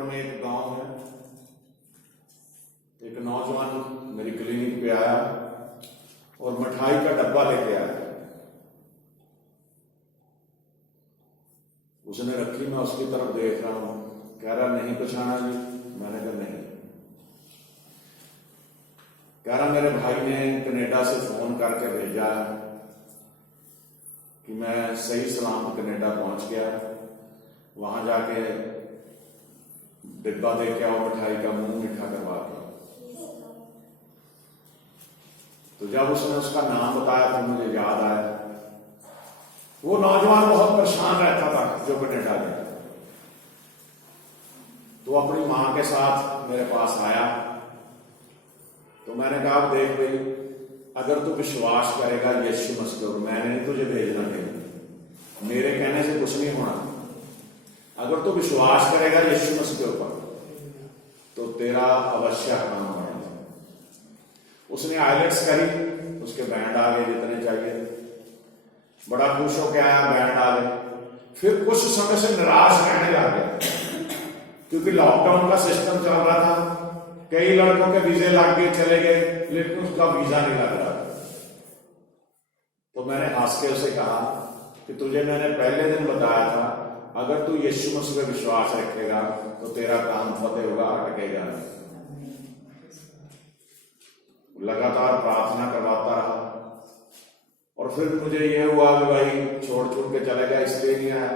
रोपड़ में एक गांव है, एक नौजवान मेरी क्लिनिक पे आया और मिठाई का डब्बा लेके आया। उसने रखी, मैं उसकी तरफ देख रहा हूं, कह रहा नहीं पहचाना जी। मैंने कहा नहीं। कह रहा मेरे भाई ने कनाडा से फोन करके भेजा कि मैं सही सलामत कनाडा पहुंच गया, वहां जाके डिब्बा दे के आओ मिठाई का, मुंह मीठा करवा के। तो जब उसने उसका नाम बताया तो मुझे याद आया, वो नौजवान बहुत परेशान रहता था जो कनाडा गया। तो अपनी मां के साथ मेरे पास आया, तो मैंने कहा देख भाई, अगर तू विश्वास करेगा यीशु मसीह पर, मैंने नहीं तुझे भेजना कहीं, मेरे कहने से कुछ नहीं होना। अगर तू विश्वास करेगा यीशु मसीह के ऊपर तो तेरा अवश्य काम होगा। उसने आइलेट्स करी, उसके बैंड आ गए जितने चाहिए, बड़ा खुश होकर आया, बैंड आ गए। फिर कुछ समय से निराश रहने लग गया, क्योंकि लॉकडाउन का सिस्टम चल रहा था। कई लड़कों के वीजे लग गए, चले गए, लेकिन उसका वीजा नहीं लग रहा। तो मैंने हंस के उसे कहा कि तुझे मैंने पहले दिन बताया था, अगर तू यीशु मसीह पर विश्वास रखेगा तो तेरा काम फतेह होगा, अटकेगा नहीं। लगातार प्रार्थना करवाता रहा, और फिर मुझे यह हुआ कि भाई छोड़ के चले गया, इसलिए नहीं आया।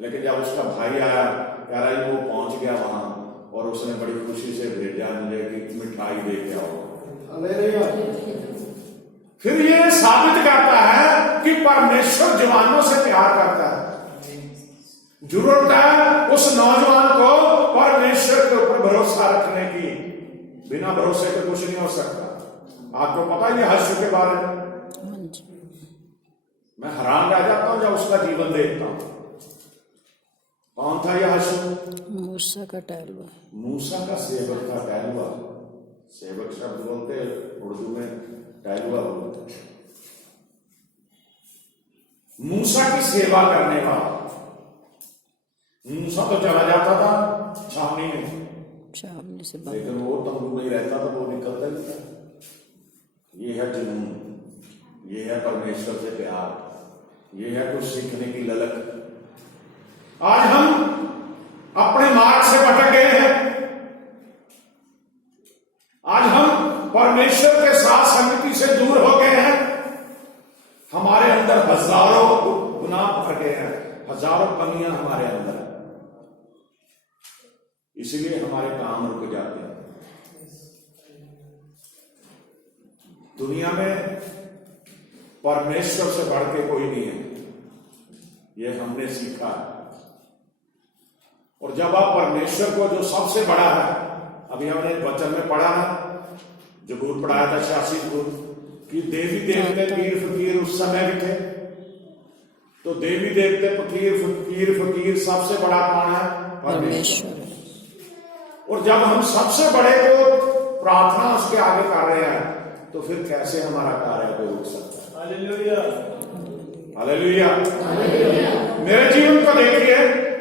लेकिन जब उसका भाई आया, कह रहा है वो पहुंच गया वहां, और उसने बड़ी खुशी से भेजा मुझे कि मिठाई दे के आओ। फिर ये साबित करता है कि परमेश्वर जवानों से प्यार करता है। जरूरत है उस नौजवान को परमेश्वर के ऊपर भरोसा रखने की। बिना भरोसे के कुछ नहीं हो सकता। आपको पता है यीशु के बारे में, मैं हैरान रह जाता हूं जब उसका जीवन देखता हूं। कौन था यीशु? मूसा का टहलुआ, मूसा का सेवक था, टहलुआ। सेवक शब्द बोलते उर्दू में, टहलुआ बोलते। मूसा की सेवा करने वाला। मूसा तो चला जाता था छावनी में, लेकिन वो तंबू में ही रहता था, वो निकलता नहीं था। ये है जुनून, ये है परमेश्वर से प्यार, ये है कुछ सीखने की ललक। आज हम अपने मार्ग से भटक गए हैं। आज हम परमेश्वर के साथ संगति से दूर हो गए हैं। हमारे अंदर हजारों गुनाह भर गए हैं, हजारों कमियां हमारे अंदर, इसलिए हमारे काम रुक जाते हैं। दुनिया में परमेश्वर से बढ़ के कोई नहीं है, यह हमने सीखा है। और जब आप परमेश्वर को, जो सबसे बड़ा है, अभी हमने वचन में पढ़ा ना, जबूर पढ़ाया था 86 कि देवी देवते पीर फकीर उस समय भी थे। तो देवी देवते पीर फकीर सबसे बड़ा कौन है? परमेश्वर। और जब हम सबसे बड़े को प्रार्थना उसके आगे कर रहे हैं, तो फिर कैसे हमारा कार्य कोई रुक सकता है? Hallelujah, hallelujah. मेरे जीवन को देखिए,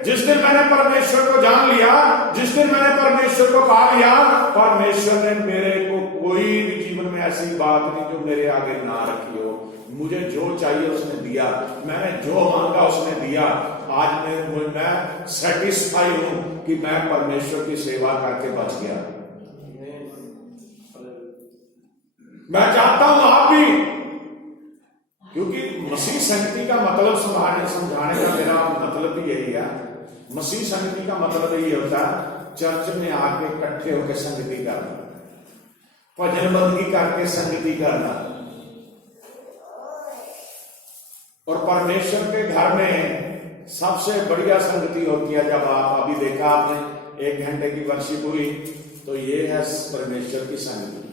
जिस दिन मैंने परमेश्वर को जान लिया, जिस दिन मैंने परमेश्वर को पा लिया, परमेश्वर ने मेरे को कोई भी जीवन में ऐसी बात नहीं जो मेरे आगे ना रखी हो। मुझे जो चाहिए उसने दिया, मैंने जो मांगा उसने दिया। आज मैं सेटिस्फाई हूं कि मैं परमेश्वर की सेवा करके बच गया। मैं चाहता हूं आप भी, क्योंकि मसीह संगति का मतलब समझाने का मेरा मतलब भी यही है। मसीह संगति का मतलब यही होता है चर्च में आके इकट्ठे होकर संगति करना, भजन बंदगी करके संगति करना। और परमेश्वर के घर में सबसे बढ़िया संगति होती है जब आप, अभी देखा आपने 1 घंटे की वर्शिप हुई, तो ये है परमेश्वर की संगति।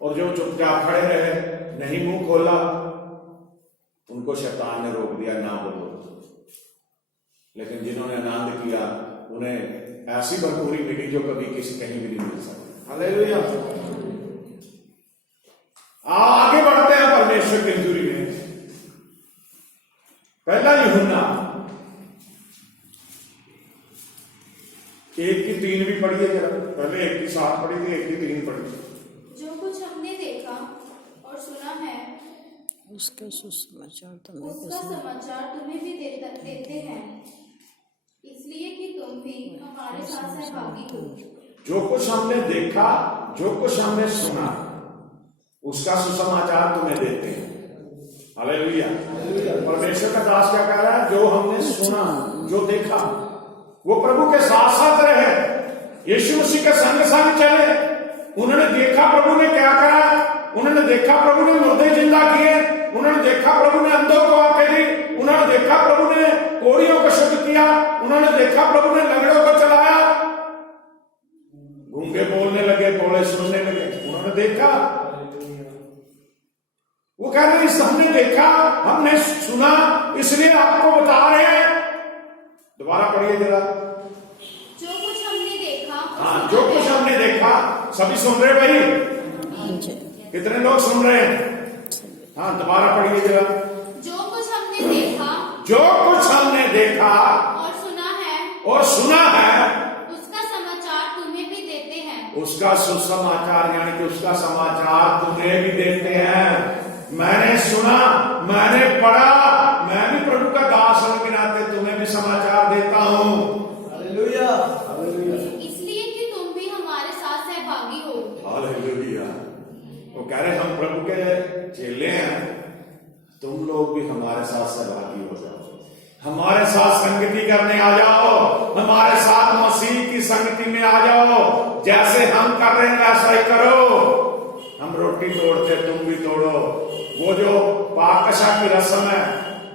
और जो चुपचाप खड़े रहे, नहीं मुंह खोला, उनको शैतान ने रोक दिया, ना बोलो। लेकिन जिन्होंने आनंद किया, उन्हें ऐसी भरपूरी मिली जो कभी किसी कहीं भी नहीं मिल सकती। हालेलुया। आगे बढ़ते हैं परमेश्वर की मंजूरी में। पहला यूहन्ना एक की 3 भी पढ़ी है जरा, पहले एक की 7 पढ़ी थी, एक की 3 पढ़ी। जो कुछ हमने देखा और सुना है उसका सुसमाचार तुम्हें उसका समाचार तुम्हें भी देते हैं, इसलिए कि तुम भी हमारे साथ सहभागी हो। जो कुछ हमने देखा, जो कुछ हमने सुना, उसका सुसमाचार तुम्हें देते हैं। हालेलुया। परमेश्वर का दास क्या कह रहा है? जो हमने सुना, जो देखा, वो प्रभु के साथ साथ रहे, यीशु मसीह के संग संग चले। उन्होंने देखा प्रभु ने क्या करा, उन्होंने देखा प्रभु ने मुर्दे जिंदा किए, उन्होंने देखा प्रभु ने अंधों को आंखें दी, उन्होंने देखा प्रभु ने कोढ़ियों को शुद्ध किया, उन्होंने देखा प्रभु ने लंगड़ों को चलाया, गूंगे बोलने लगे, बोले सुनने लगे, उन्होंने देखा। वो कह रहे हैं हमने देखा, हमने सुना, इसलिए आपको बता रहे हैं। दोबारा पढ़िए जरा। जो कुछ हमने देखा, हाँ, जो कुछ हमने देखा। सभी सुन रहे भाई? जी। कितने लोग सुन रहे हैं? हाँ, दोबारा पढ़िए जरा। जो कुछ हमने देखा, जो कुछ हमने देखा और सुना है, उसका समाचार तुम्हें भी देते हैं। उसका सुसमाचार, यानी कि उसका समाचार तुम्हें भी देते हैं। मैंने सुना, मैंने पढ़ा, मैं भी प्रभु का दास होने के नाते तुम्हें भी समाचार देता हूँ। हालेलुया। इसलिए कि तुम भी हमारे साथ सहभागी हो। हालेलुया। वो कह रहे हम प्रभु के चेले हैं, तुम लोग भी हमारे साथ सहभागी हो जाओ, हमारे साथ संगति करने आ जाओ, हमारे साथ मसीह की संगति में आ जाओ। जैसे हम कर रहे हैं वैसा ही करो। हम रोटी तोड़ते, तुम भी तोड़ो। वो जो पाकशा की रस्म है,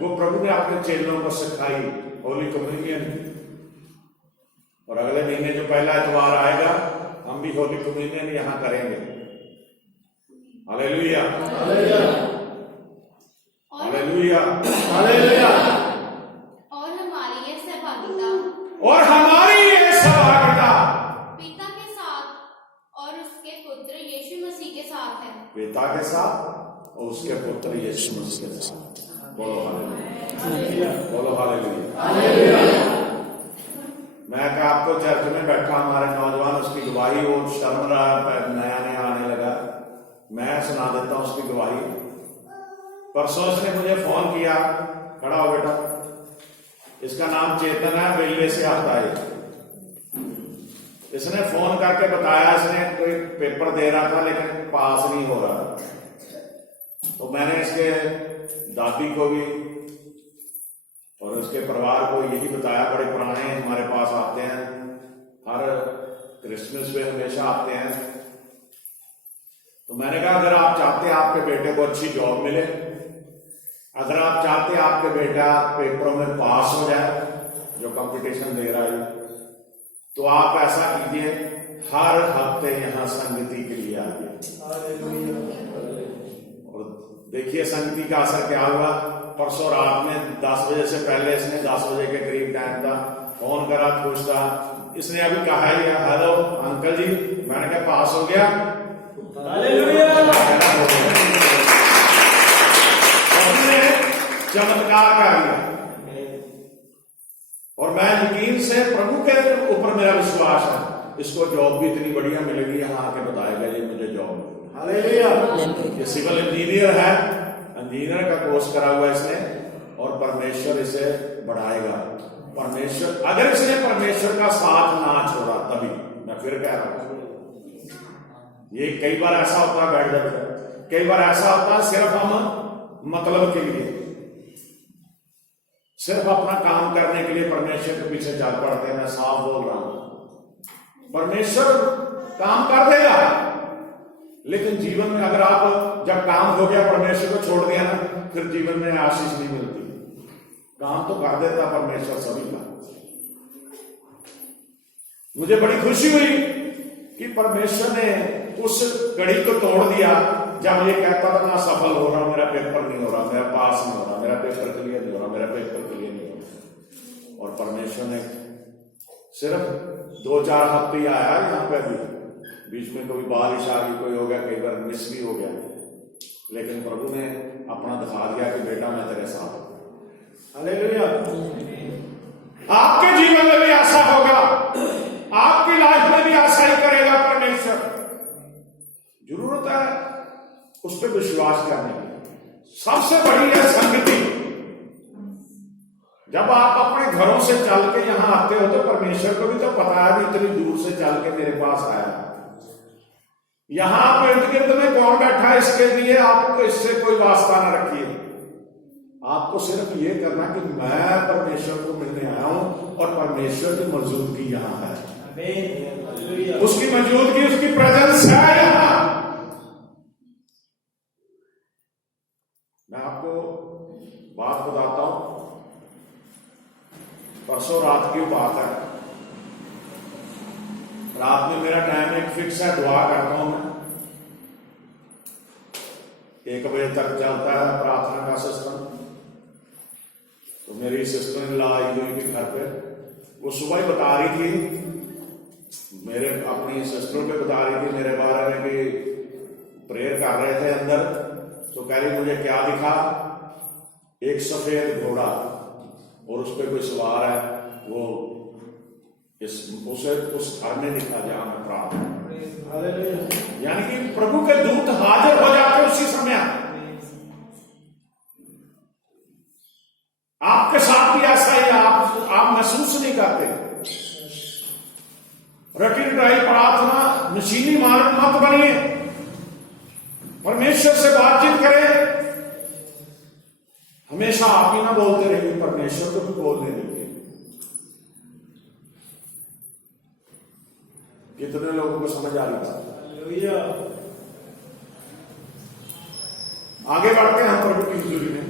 वो प्रभु ने अपने चेलों को सिखाई, होली कम्युनियन। और अगले महीने जो पहला इतवार आएगा, हम भी होली कम्युनियन यहां करेंगे। Hallelujah, hallelujah, hallelujah. और हमारी ये सहभागिता पिता के साथ और उसके पुत्र यीशु मसीह के साथ है। पिता के साथ और उसके पुत्र यीशु मसीह के साथ। बोलो हालेलुया, बोलो हालेलुया। मैं क्या आपको चर्च में बैठा, हमारे नौजवान उसकी गवाही, वो शर्म रहा, नया नया आने लगा, मैं सुना देता हूं उसकी गवाही। परसों उसने मुझे फोन किया, खड़ा हो बेटा, इसका नाम चेतन है, रेलवे से आता है। इसने फोन करके बताया, इसने कोई पेपर दे रहा था लेकिन पास नहीं हो रहा। तो मैंने इसके दादी को भी और उसके परिवार को यही बताया। बड़े पुराने हमारे पास आते हैं, हर क्रिसमस पे हमेशा आते हैं। तो मैंने कहा अगर आप चाहते हैं आपके बेटे को अच्छी जॉब मिले, अगर आप चाहते हैं आपके बेटा पेपरों में पास हो जाए, जो कंपटीशन दे रहा है, तो आप ऐसा कीजिए, हर हफ्ते यहाँ संगति के लिए आइए। और देखिए संगति का असर क्या हुआ। परसों रात में 10 बजे से पहले इसने 10 बजे के करीब टाइम था, फोन करा, खुश था। इसने अभी कहा है हेलो अंकल जी, मैंने कहा पास हो गया। चमत्कार कर दिया। और मैं यकीन से प्रभु के ऊपर मेरा विश्वास है, इसको जॉब भी इतनी बढ़िया मिलेगी, यहाँ आके बताएगा ये मुझे जॉब मिलेगी। हालेलुया। ये सिविल इंजीनियर है, इंजीनियर का कोर्स करा हुआ इसने, और परमेश्वर इसे बढ़ाएगा। परमेश्वर, अगर इसने परमेश्वर का साथ ना छोड़ा तभी, मैं फिर कह रहा हूं, ये कई बार ऐसा होता है, बैठ जाता, कई बार ऐसा होता है सिर्फ हम मतलब के लिए, सिर्फ अपना काम करने के लिए परमेश्वर के पीछे चल पड़ते हैं। मैं साफ बोल रहा हूं, परमेश्वर काम कर देगा, लेकिन जीवन में अगर आप जब काम हो गया परमेश्वर को छोड़ दिया ना, फिर जीवन में आशीष नहीं मिलती। काम तो कर देता परमेश्वर सभी का। मुझे बड़ी खुशी हुई कि परमेश्वर ने उस कड़ी को तोड़ दिया जब ये कहता था ना सफल हो रहा, मेरा पेपर नहीं हो रहा, मेरा पास नहीं हो रहा, मेरा पेपर क्लियर नहीं हो रहा, मेरा पेपर क्लियर नहीं हो रहा। और परमेश्वर ने सिर्फ 2-4 हफ्ते आया यहाँ पे, भी बीच में कभी बारिश आ गई, कोई हो गया, कई बार मिस भी हो गया, लेकिन प्रभु ने अपना दिखा दिया कि बेटा मैं तेरे साथ हूं। हालेलुया। आपके जीवन में भी ऐसा होगा, उस पर विश्वास करने की सबसे बड़ी है संगति। जब आप अपने घरों से चल के यहां आते हो तो परमेश्वर को भी तो पता है भी इतनी दूर से चल के मेरे पास आया। यहां आप इर्द गिर्द में कौन बैठा है इसके लिए आपको इससे कोई वास्ता ना रखिए। आपको सिर्फ ये करना कि मैं परमेश्वर को मिलने आया हूं और परमेश्वर की मौजूदगी यहां है, उसकी मौजूदगी, उसकी प्रेजेंस है यहां। मैं आपको बात बताता हूं, परसों रात की बात है। रात में मेरा टाइम एक फिक्स है, दुआ करता हूं मैं। 1 बजे तक चलता है प्रार्थना का सिस्टम। तो मेरी सिस्टर इन लॉ आई हुई थी घर पे, वो सुबह ही बता रही थी, मेरे अपनी सिस्टर पे बता रही थी मेरे बारे में कि प्रेयर कर रहे थे अंदर। तो कह रही मुझे क्या दिखा, एक सफेद घोड़ा और उस पर कोई सवार है, वो उसे उस घर में दिखा जहां मैं प्रार्थना। यानी कि प्रभु के दूत हाजिर हो जाते उसी समय। आपके साथ भी ऐसा ही, आप महसूस नहीं करते। रटी रटाई प्रार्थना, मशीनी मार्ग मत बनिए, परमेश्वर से बातचीत करें। हमेशा आप ही ना बोलते रहिए, परमेश्वर को भी बोलने दीजिए। कितने लोगों को समझ आ रही बात? आगे बढ़ते हैं प्रभु की हुजूरी में।